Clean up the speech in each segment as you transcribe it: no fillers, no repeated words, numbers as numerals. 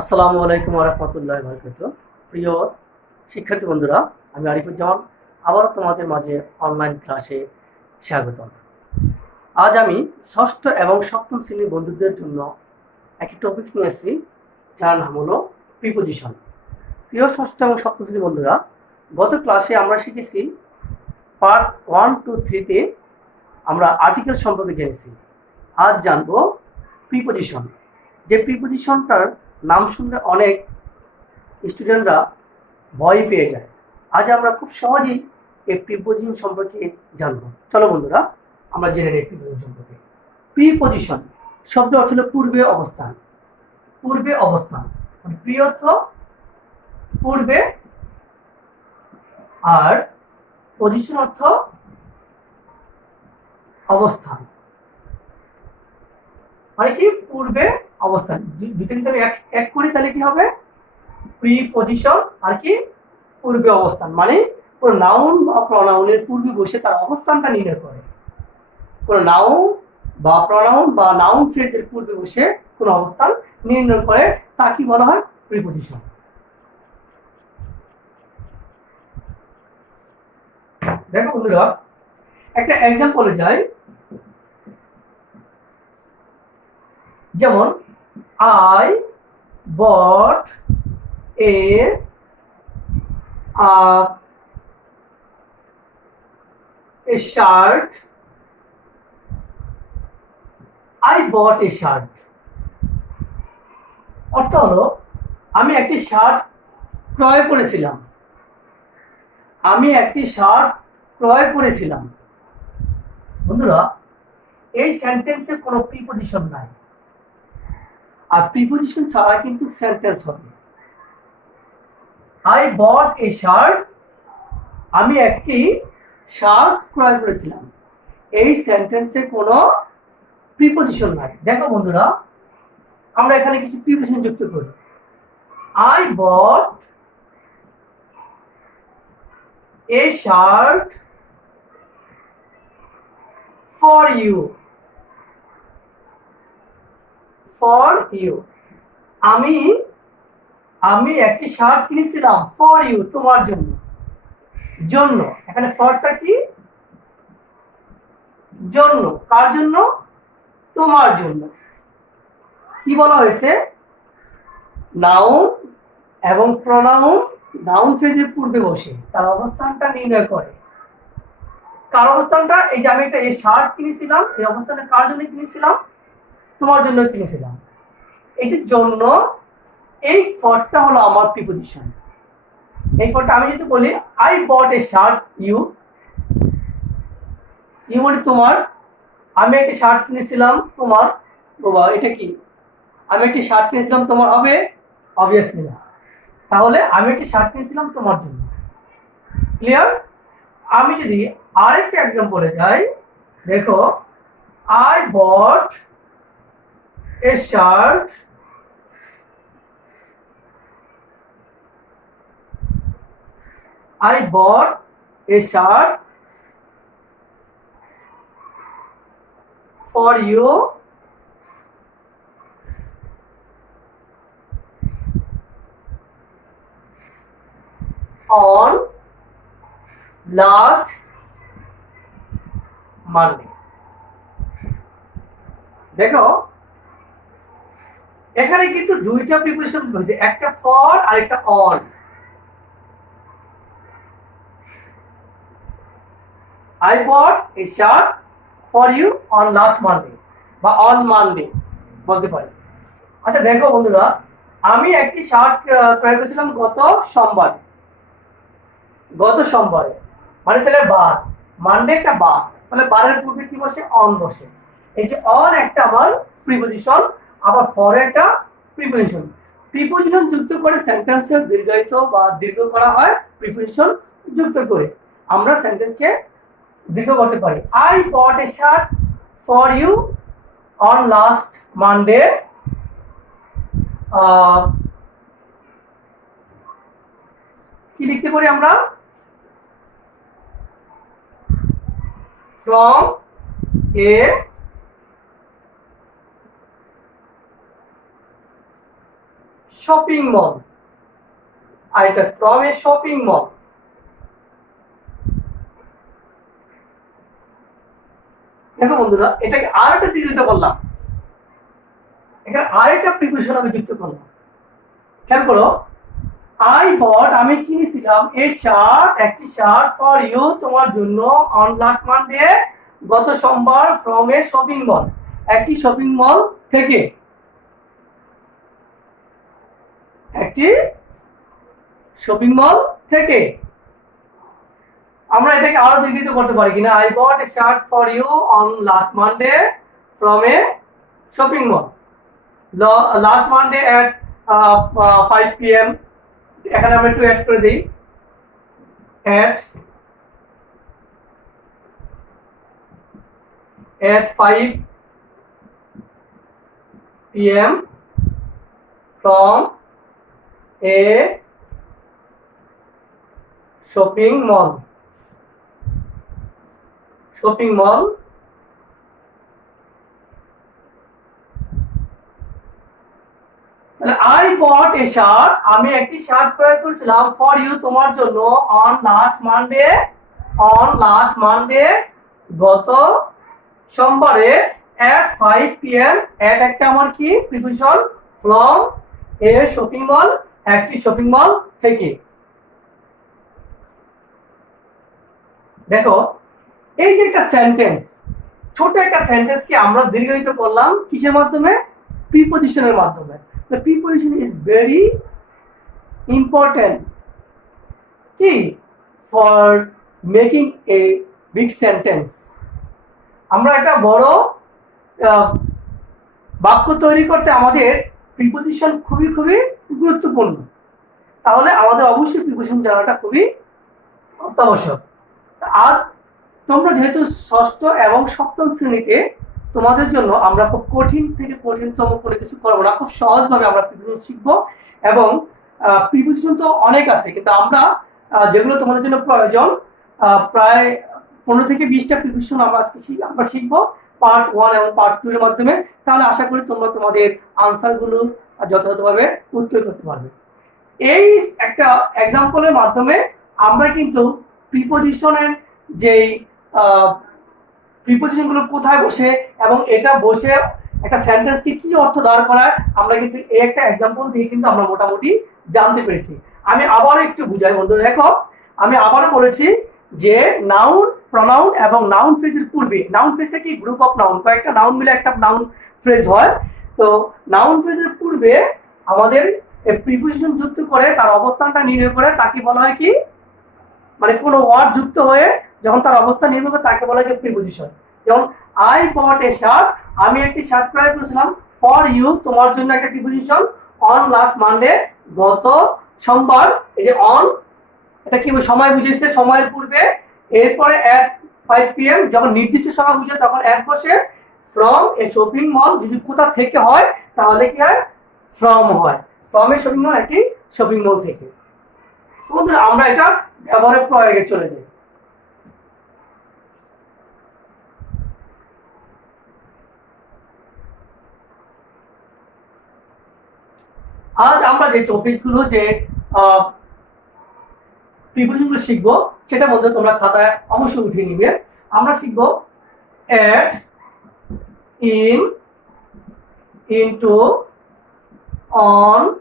আসসালামু আলাইকুম ওয়া রাহমাতুল্লাহি ওয়া বারাকাতুহু। প্রিয় শিক্ষার্থী বন্ধুরা, আমি আরিফুজ্জামান আবারও তোমাদের মাঝে অনলাইন ক্লাসে স্বাগতম। আজ আমি ষষ্ঠ এবং সপ্তম শ্রেণীর বন্ধুদের জন্য একটি টপিকস নিয়ে এসেছি, যার নাম হলো প্রিপোজিশন। প্রিয় ষষ্ঠ এবং সপ্তম শ্রেণীর বন্ধুরা, গত ক্লাসে আমরা শিখেছি পার্ট 1, 2, 3-তে আমরা আর্টিকেল সম্পর্কে জেনেছি। আজ জানবো প্রিপোজিশন। যে প্রিপোজিশনটার নাম শুনলে অনেক স্টুডেন্টরা ভয় পেয়ে যায়। আজ আমরা খুব সহজেই এই প্রিপোজিশন সম্পর্কে জানবো। চলো বন্ধুরা, আমরা জেনে নিই প্রিপোজিশন সম্পর্কে। প্রিপোজিশন শব্দ অর্থ হলো পূর্বে অবস্থান। পূর্বে অবস্থান মানে প্রিয়ত্ব পূর্বে, আর পজিশন অর্থ অবস্থান, মানে কি পূর্বে অবস্থান। দুটো যদি আমি এক করি তাহলে কি হবে? প্রিপোজিশন আর কি পূর্বে অবস্থান, মানে কোন নাউন বা প্রনাউনের পূর্বে বসে তার অবস্থানটা নির্ণয় করে। কোন নাউন বা প্রনাউন বা নাউন ফ্রেজের পূর্বে বসে কোন অবস্থান নির্ণয় করে তা কি বলা হয়? প্রিপোজিশন। দেখো বন্ধুরা, একটা এক্সাম্পলে যাই। যেমন I bought a shirt. I bought a shirt অর্থ হলো আমি একটি শার্ট ক্রয় করেছিলাম। আমি একটি শার্ট ক্রয় করেছিলাম। বন্ধুরা, এই সেন্টেন্সে কোনো প্রিপোজিশন নাই, আর প্রিপোজিশন ছাড়া কিন্তু সেন্টেন্স হবে। I bought a shirt, আমি একটি শার্ট ক্রয় করেছিলাম। এই সেন্টেন্সে কোনো প্রিপোজিশন নাই। দেখো বন্ধুরা, আমরা এখানে কিছু প্রিপোজিশন যুক্ত করি। I bought a shirt for you. For you, আমি একটি শার্ট কিনেছিলাম ফর ইউ, তোমার জন্য। জন্য, এখানে ফরটা কি? জন্য। কার জন্য? তোমার জন্য। কি বলা হয়েছে? নাউন এবং প্রনাউন নাউন ফ্রেজের পূর্বে বসে তার অবস্থানটা নির্ণয় করে। কার অবস্থানটা? এই যে আমি একটা এই শার্ট কিনেছিলাম, এই অবস্থানটা কার জন্য কিনেছিলাম? তোমার জন্য কিনেছিলাম। এই যে জন্য, এই ফরটা হলো আমার প্রিপোজিশন। এই ফরটা আমি যদি বলি I bought a shirt you, you মানে তোমার। আমি একটা শার্ট কিনেছিলাম তোমার। বাবা, এটা কি? আমি একটি শার্ট কিনেছিলাম তোমার হবে? অবভিয়াসলি না। তাহলে আমি একটি শার্ট কিনেছিলাম তোমার জন্য। ক্লিয়ার? আমি যদি আরেকটা এক্সাম্পলে যাই, দেখো I bought a shirt I bought a shirt for you on last Monday. দেখো এখানে কিন্তু দুইটা প্রিপোজিশন হয়েছে, একটা ফর আর একটা on. I bought a shirt for you on last Monday বা on Monday বলতে পারি। আচ্ছা দেখো বন্ধুরা, আমি একটি শার্ট ক্রয় করেছিলাম গত সোমবারে। গত সোমবারে মানে তাহলে বার, মানডে একটা বার, তাহলে বারের পূর্বে কি বসে? অন বসে। এই যে অন একটা আমার প্রিপোজিশন, আবার ফর একটা প্রিপোজিশন। প্রিপোজিশন যুক্ত করে সেন্টেন্সের দীর্ঘায়িত বা দীর্ঘ করা হয়। প্রিপোজিশন যুক্ত করে আমরা সেন্টেন্সকে দীর্ঘ করতে পারি। I bought a shirt for you on last Monday. কি লিখতে পারি আমরা? ফ্রম এ শপিং মল, আর এটা ফ্রম এ শপিং মল। দেখো বন্ধুরা, এটাকে আরেকটা দ্বিগুণিত করলাম, এখানে আরেকটা প্রিপোজিশন আমি যুক্ত করলাম। খেয়াল করো, আই বট, আমি কিনেছিলাম এ শার্ট, একটি শার্ট ফর ইউ, তোমার জন্য, অন লাস্ট মানডে, গত সোমবার, ফ্রম এ শপিং মল, একটি শপিং মল থেকে, একটি শপিং মল থেকে। আমরা এটাকে আরো দ্বিগুণিত করতে পারি কিনা, I bought a shirt for you on last Monday from a shopping mall, last Monday at 5 PM, এখানে আমরা একটু অ্যাড করে দিই, at 5 PM from a shopping mall, I bought a shirt, আমি একটি শার্ট ক্রয় করেছিলাম, ফর ইউ, তোমার জন্য, অন লাস্ট মানডে, গত সোমবারে, at 5 PM, at একটা আমার কি প্রিপোজিশন, ফ্রম এ শপিং মল, একটি শপিং মল থেকে। দেখো, এই যে একটা সেন্টেন্স, ছোট একটা সেন্টেন্সকে আমরা দীর্ঘায়িত করলাম কিসের মাধ্যমে, প্রিপোজিশনের মাধ্যমে। The preposition is very important key for making a big sentence. আমরা একটা বড় বাক্য তৈরি করতে আমাদের প্রিপোজিশন খুবই গুরুত্বপূর্ণ। তাহলে আমাদের অবশ্যই প্রিপোজিশন জানাটা খুবই অত্যাবশ্যক। আর তোমরা যেহেতু ষষ্ঠ এবং সপ্তম শ্রেণীতে, তোমাদের জন্য আমরা খুব কঠিন থেকে কঠিনতম কোনো কিছু করবো না, খুব সহজভাবে আমরা প্রিপোজিশন শিখবো। এবং প্রিপোজিশন তো অনেক আছে, কিন্তু আমরা যেগুলো তোমাদের জন্য প্রয়োজন, প্রায় 15 থেকে 20টা প্রিপোজিশন আমরা শিখবো পার্ট 1 এবং পার্ট 2 এর মাধ্যমে। তাহলে আশা করি তোমরা তোমাদের আনসারগুলো যথাযথভাবে উত্তর করতে পারবে। এই একটা এক্সাম্পলের মাধ্যমে আমরা কিন্তু প্রিপোজিশনের যেই প্রিপোজিশনগুলো কোথায় বসে এবং এটা বসে একটা সেন্টেন্সকে কি অর্থ দাঁড় করায়, আমরা কিন্তু এই একটা এক্সাম্পল দিয়ে কিন্তু আমরা মোটামুটি জানতে পেরেছি। আমি আবারও একটু বুঝাই বন্ধুরা। দেখো, আমি আবারও বলেছি যে নাউন, প্রনাউন এবং নাউন ফ্রেজের পূর্বে, নাউন ফ্রেজটা কি গ্রুপ অফ নাউন, কয়েকটা নাউন মিলে একটা নাউন ফ্রেজ হয়। তো নাউন ফ্রেজের পূর্বে আমাদের প্রিপোজিশন যুক্ত করে তার অবস্থানটা নির্ণয় করে তাকে বলা হয় কি, মানে কোনো ওয়ার্ড যুক্ত হয়ে যখন তার অবস্থান নির্ণয় করে তাকে বলা হয় প্রিপোজিশন। যেমন আই বট এ শার্ট, আমি একটি শার্ট ক্রয় করেছিলাম, ফর ইউ, তোমার জন্য একটা প্রিপোজিশন, অন লাস্ট মানডে, গত সোমবার। এই যে অন, এটা কি সময় বুঝিয়েছে, সময়ের পূর্বে। এরপরে at 5 PM, যখন নির্দিষ্ট সময় বুঝে তখন অ্যাড বসে। ফ্রম এ শপিং মল, যদি কোথা থেকে হয় তাহলে কি হয়, ফ্রম হয়। ফ্রম এ শপিং মল, একটি শপিং মল থেকে। বন্ধুরা, আমরা এটা ব্যবহারের প্রয়োগে চলে যাই। আজ আমরা যে টপিকগুলো, যে প্রিপোজিশনগুলো শিখবো, সেটা মধ্যে তোমরা খাতায় অবশ্যই উঠিয়ে নিবে। আমরা শিখবো at, in, into, on,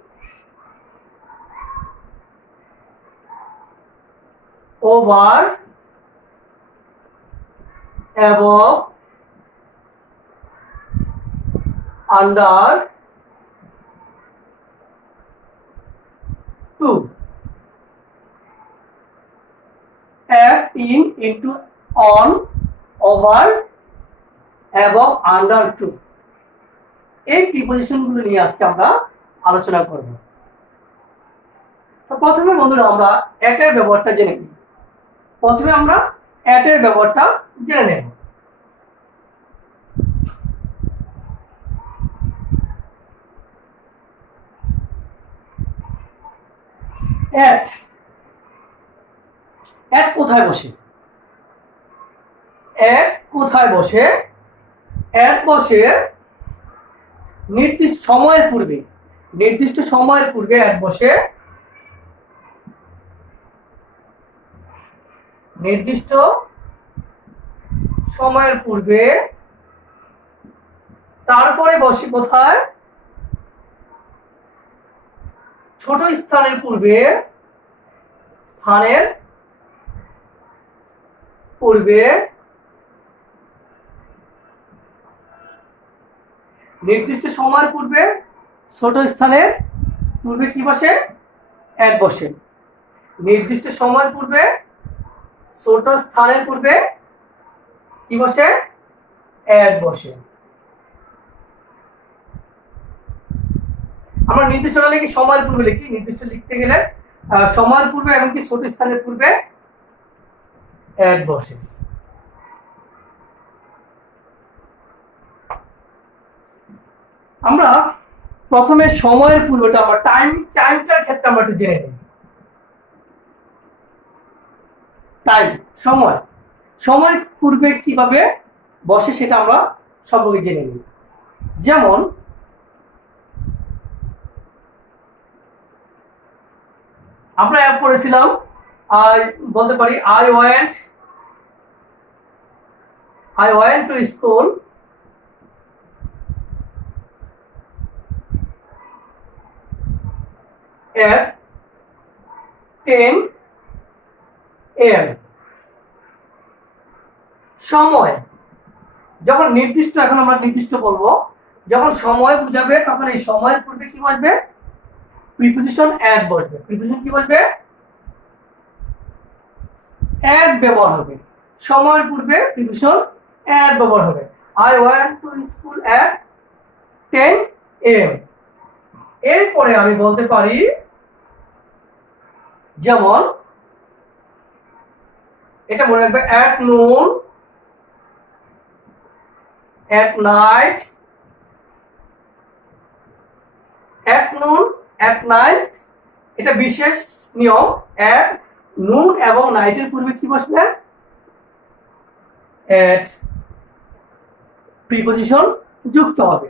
over, above, under, to, at, in, into, on, over, above, under, to, এই প্রিপোজিশনগুলো নিয়ে আজকে আমরা আলোচনা করব। তো প্রথমে বন্ধুরা আমরা at এর ব্যবহারটা জেনে নিই। প্রথমে আমরা at এর ব্যবহারটা জেনে নেব। at কোথায় বসে? at কোথায় বসে? at বসে নির্দিষ্ট সময়ের পূর্বে। নির্দিষ্ট সময়ের পূর্বে অ্যাট বসে, নির্দিষ্ট সময়ের পূর্বে, তারপরে বসে কোথায়, ছোট স্থানের পূর্বে, স্থানের পূর্বে, নির্দিষ্ট সময়ের পূর্বে ছোট স্থানের পূর্বে কি বসে, অ্যাট বসে। নির্দিষ্ট সময়ের পূর্বে ছোট স্থানের পূর্বে কি বসে, অ্যাট বসে। আমরা নির্দিষ্ট না লিখি, সময়ের পূর্বে লিখি। নির্দিষ্ট লিখতে গেলে সময়ের পূর্বে এমনকি ছোট স্থানের পূর্বে অ্যাট বসে। আমরা প্রথমে সময়ের পূর্বেটা আমরা টাইমটার ক্ষেত্রে আমরা একটু জেনে নিই। টাইম, সময়, সময়ের পূর্বে কিভাবে বসে সেটা আমরা সম্পর্কে জেনে নিই। যেমন আমরা পড়েছিলাম, বলতে পারি I went to school at 10 AM। সময় যখন নির্দিষ্ট, এখন আমরা নির্দিষ্ট বলবো, যখন সময় বুঝাবে তখন এই সময়ের পূর্বে কি বসবে, প্রিপোজিশন অ্যাট বসবে। প্রিপোজিশন কি বসবে, অ্যাট ব্যবহার হবে। সময়ের পূর্বে প্রিপোজিশন অ্যাট ব্যবহার হবে। I went to school at 10 AM। এরপরে আমি বলতে পারি, যেমন এটা মনে রাখবে, at noon, at night, at noon, at night. এটা বিশেষ নিয়ম, অ্যাট নুন এবং নাইটের পূর্বে কি বসবে, অ্যাট প্রিপোজিশন যুক্ত হবে।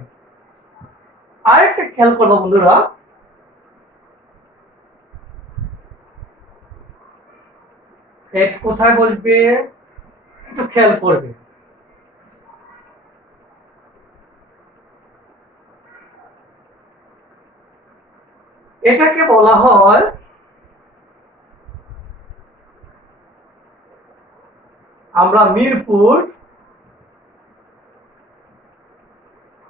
আরেকটা খেয়াল করবো বন্ধুরা, এট কোথায় বসবে একটু খেয়াল করবে। এটাকে বলা হয় আমরা মিরপুর,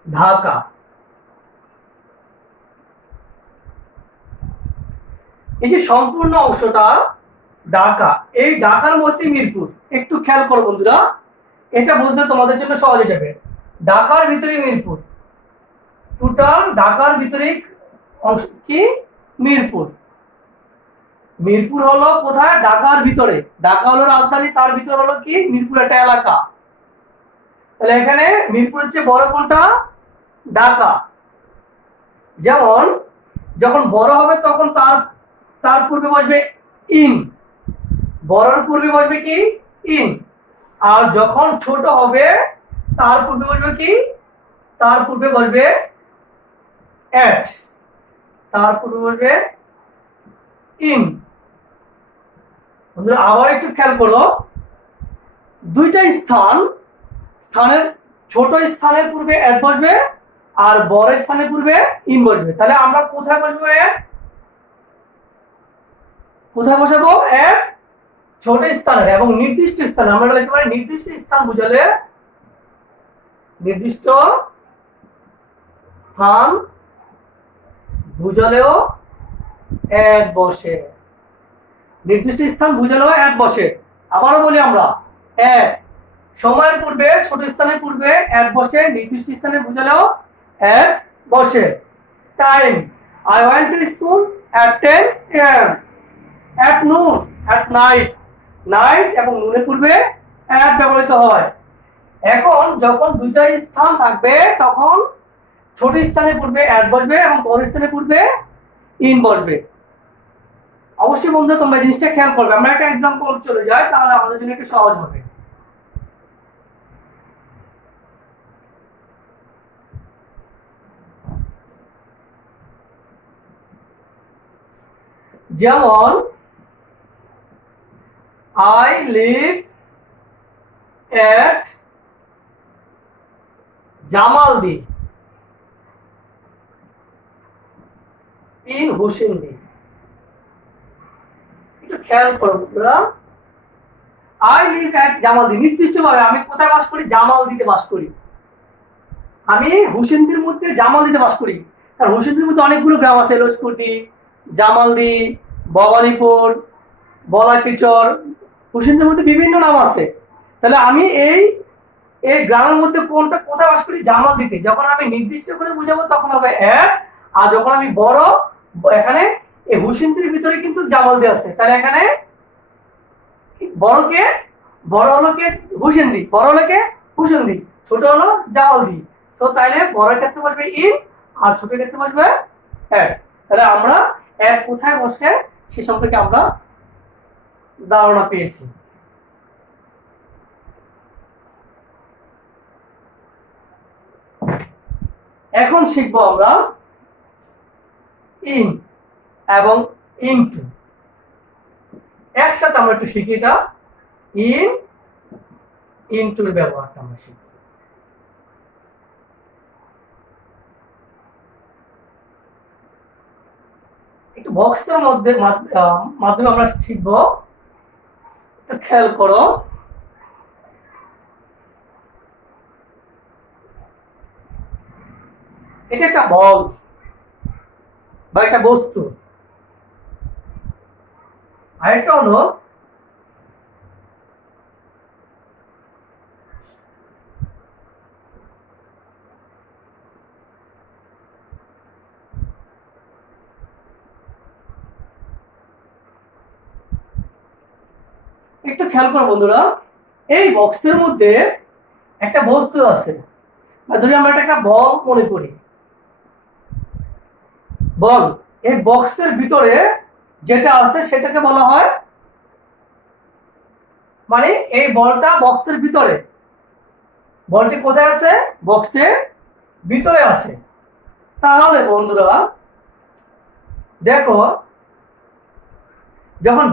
ঢাকা। এই যে সম্পূর্ণ অংশটা ঢাকা, এই ঢাকার মধ্যে মিরপুর। একটু খেয়াল করো বন্ধুরা, এটা বুঝতে তোমাদের জন্য সহজ হয়ে যাবে। ঢাকার ভিতরে মিরপুর, টোটাল ঢাকার ভিতরে অংশ কি, মিরপুর। মিরপুর হলো কোথায়, ঢাকার ভিতরে। ঢাকা হলো রাজধানী, তার ভিতরে হলো কি, মিরপুর একটা এলাকা। তাহলে এখানে মিরপুরের চেয়ে বড় কোনটা, ঢাকা। যেমন যখন বড় হবে তখন তার পূর্বে বসবে ইন, বড়র পূর্বে বসবে কি, ইন। আর যখন ছোট হবে তার পূর্বে বসবে কি, তার পূর্বে বসবে অ্যাট, তার পূর্বে বসবে ইন। বন্ধুরা আবার একটু খেয়াল করো, দুইটা স্থানের ছোট স্থানের পূর্বে অ্যাট বসবে আর বড় স্থানের পূর্বে ইন বসবে। তাহলে আমরা কোথায় বসবো, অ্যাট, কোথায় বসাবো, অ্যাট ছোট স্থানের এবং নির্দিষ্ট স্থানে। আমরা লিখতে পারি নির্দিষ্ট স্থান বুঝালে, নির্দিষ্ট স্থান বুঝালেও অ্যাট বসে। নির্দিষ্ট স্থান বুঝালেও অ্যাট বসে। আবারও বলি আমরা, অ্যাট সময়ের পূর্বে ছোট স্থানের পূর্বে অ্যাট বসে, নির্দিষ্ট স্থানে বুঝালেও অ্যাট বসে। Time, I went to school at 10 AM। At noon, at night, night এবং নুনের পূর্বে অ্যাট ব্যবহৃত হয়। এখন যখন দুইটা স্থান থাকবে তখন ছোট স্থানের পূর্বে অ্যাট বসবে এবং বড় স্থানের পূর্বে ইন বসবে। অবশ্যই বন্ধু তোমরা জিনিসটা খেয়াল করবে। আমরা একটা এক্সাম্পল চলে যাই, তাহলে আমাদের জন্য একটু সহজ হবে। যেমন আই লিভ এট জামালদি ইন হোসেনদি। একটু খেয়াল করো বন্ধুরা, আই লিভ এট জামালদি, নির্দিষ্টভাবে আমি কোথায় বাস করি? জামালদিতে বাস করি। আমি হোসেনদির মধ্যে জামালদিতে বাস করি, কারণ হোসেনদির মধ্যে অনেকগুলো গ্রাম আছে, লস্করদি, জামালদি, ভবানীপুর, বলাকিচর, হোসেনদির মধ্যে বিভিন্ন নাম আছে। তাহলে আমি এই এই গ্রামের মধ্যে কোনটা কোথায় বাস করি? জামালদিতে। যখন আমি নির্দিষ্ট করে বুঝাবো তখন হবে এট, আর যখন আমি বড়, এখানে এই হোসেনদির ভিতরে কিন্তু জামালদি আছে, তাহলে এখানে বড় হলো কে? হোসেনদি। বড় হলো কে? হোসেনদি। ছোট হলো জামালদি। সো তাইলে বড় ক্ষেত্রে বসবে ইন, আর ছোট ক্ষেত্রে বসবে এট। তাহলে আমরা এট কোথায় বসে সে সম্পর্কে আমরা ধারণা পেয়েছি। এখন শিখবো আমরা ইন এবং ইনটু। একসাথে আমরা একটু শিখি, এটা ইন ইনটুর ব্যবহারটা আমরা শিখব। একটু বক্সের মাধ্যমে আমরা শিখবো, একটু খেয়াল করো। এটা একটা বল বা একটা বস্তু, আরেকটা হলো একটু খেয়াল করো বন্ধুরা, এই বক্সের মধ্যে একটা বস্তু আছে, ধরি আমরা একটা বল মনে করি। বল, এই বক্সের ভিতরে যেটা আছে সেটাকে বলা হয়, মানে এই বলটা বক্সের ভিতরে, বলটি কোথায় আছে? বক্সের ভিতরে আছে। তাহলে বন্ধুরা দেখো, যখন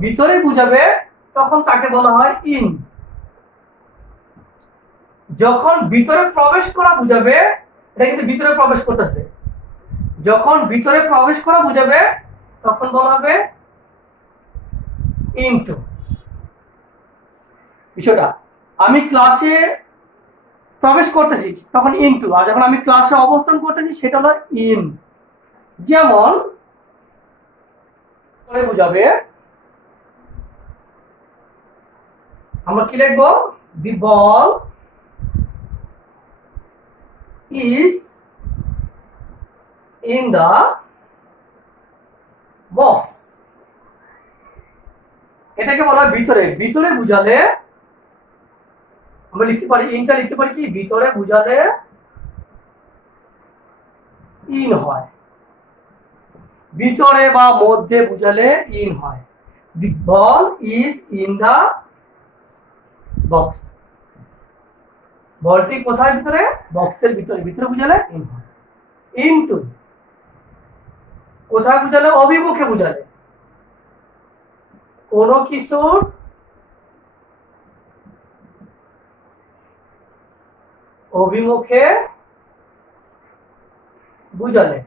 ভিতরে বুঝাবে তখন তাকে বলা হয় ইন। যখন ভিতরে প্রবেশ করা বুঝাবে, এটা কিন্তু ভিতরে প্রবেশ করতেছে, যখন ভিতরে প্রবেশ করা বুঝাবে তখন বলা হবে ইনটু। বিষয়টা, আমি ক্লাসে প্রবেশ করতেছি তখন ইনটু, আর যখন আমি ক্লাসে অবস্থান করতেছি সেটা হলো ইন। যেমন বুঝাবে, আমরা কি লিখবো? দি বল is in the box। এটাকে বলা হয় ভিতরে বুঝালে আমরা লিখতে পারি, ইনটা লিখতে পারি কি? ভিতরে বুঝালে ইন হয়, ভিতরে বা মধ্যে বুঝালে ইন হয়। দি বল ইজ ইন দা বক্স। বলটি কোথায়? ভিতরে, বক্সের ভিতরে বুঝালে ইন হয়। ইনটু কোথায় বুঝালে? অভিমুখে বুঝালে, কোনো কিছুর অভিমুখে বুঝালে।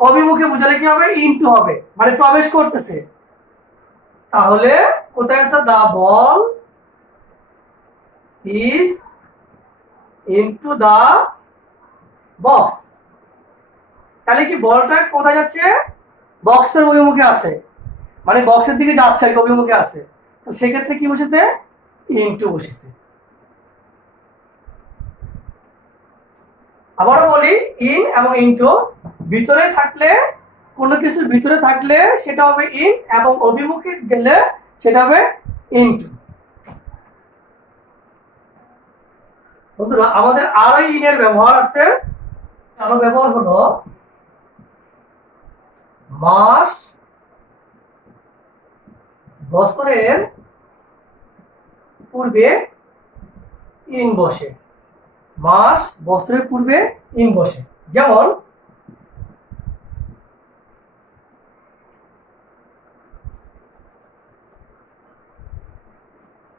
অভিমুখে বুঝালে কি হবে? ইনটু হবে, মানে প্রবেশ করতেছে। তাহলে কোথায় আছে? দা বল ইজ ইনটু দা বক্স। তাহলে কি বলটা কোথায় যাচ্ছে? বক্সের অভিমুখে আছে, মানে বক্সের দিকে যাচ্ছে আর কি, অভিমুখে আছে। তো সেক্ষেত্রে কি বসেছে? ইনটু বসেছে। আবারও বলি, ইন এবং ইনটু ভিতরে থাকলে, কোনো কিছুর ভিতরে থাকলে সেটা হবে ইন, এবং অভিমুখে গেলে সেটা হবে ইনটু। বন্ধুরা আমাদের আরো ইনের ব্যবহার আছে। আরো ব্যবহার হলো মাস বছরের পূর্বে ইন বসে। মাস বছরের পূর্বে ইন বসে। যেমন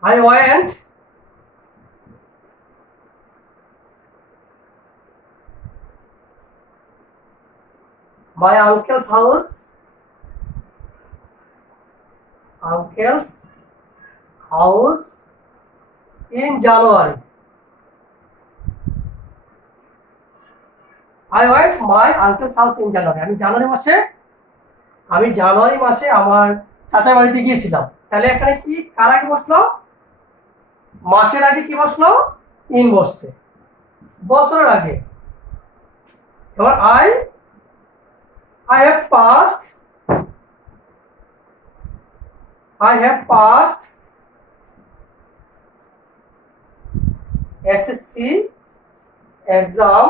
I went my uncle's house. Uncle's house in January. I went my uncle's house in January. আমি জানুয়ারি মাসে আমার চাচার বাড়িতে গিয়েছিলাম। তাহলে এখানে কি কার আগে বসলো? মাসের আগে কি বসলো? ইন বসছে। বছরের আগে এবার I have passed SSC exam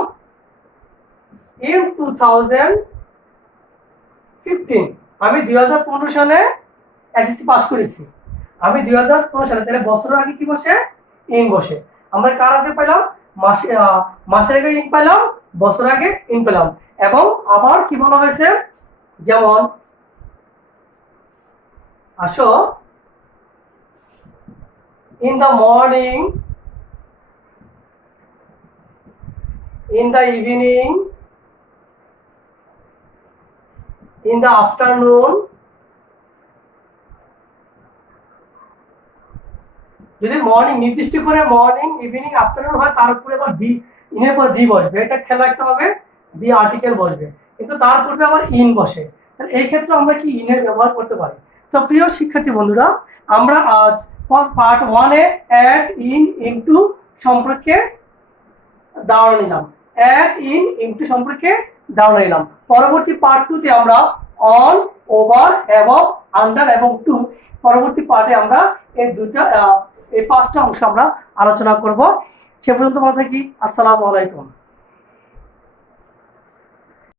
in 2015. আমি 2015 সালে এসএসসি পাস করেছি। আমি 2015 সালে, তাহলে বছরের আগে কি বসে? ইন বসে। আমরা কার আগে পেলাম? মাসের আগে ইন পেলাম, বছর আগে ইন পেলাম। এবং আবার কি বলা হয়েছে, যেমন আসো in the morning, in the evening, in the afternoon। যদি মর্নিং নির্দিষ্ট করে মর্নিং, ইভিনিং, আফটারনুন হয়, তার উপরে আবার দি, ইনের পর দি বসবে। এটা খেয়াল রাখতে হবে, দি আর্টিকেল বসবে, কিন্তু তার পূর্বে আবার ইন বসে। তাহলে এই ক্ষেত্রে আমরা কি ইনের ব্যবহার করতে পারি। তো প্রিয় শিক্ষার্থী বন্ধুরা, আমরা আজ পার্ট 1 এ অ্যাড, ইন, ইনটু সম্পর্কে ধারণা নিলাম। অ্যাড, ইন, ইনটু সম্পর্কে ধারণা নিলাম। পরবর্তী পার্ট 2 তে আমরা অন, ওভার, অ্যাবভ, আন্ডার এবং টু, পরবর্তী পার্টে আমরা এই 5টা অংশ আমরা আলোচনা করব। সে পর্যন্ত ভালো থাকি। আসসালামু আলাইকুম।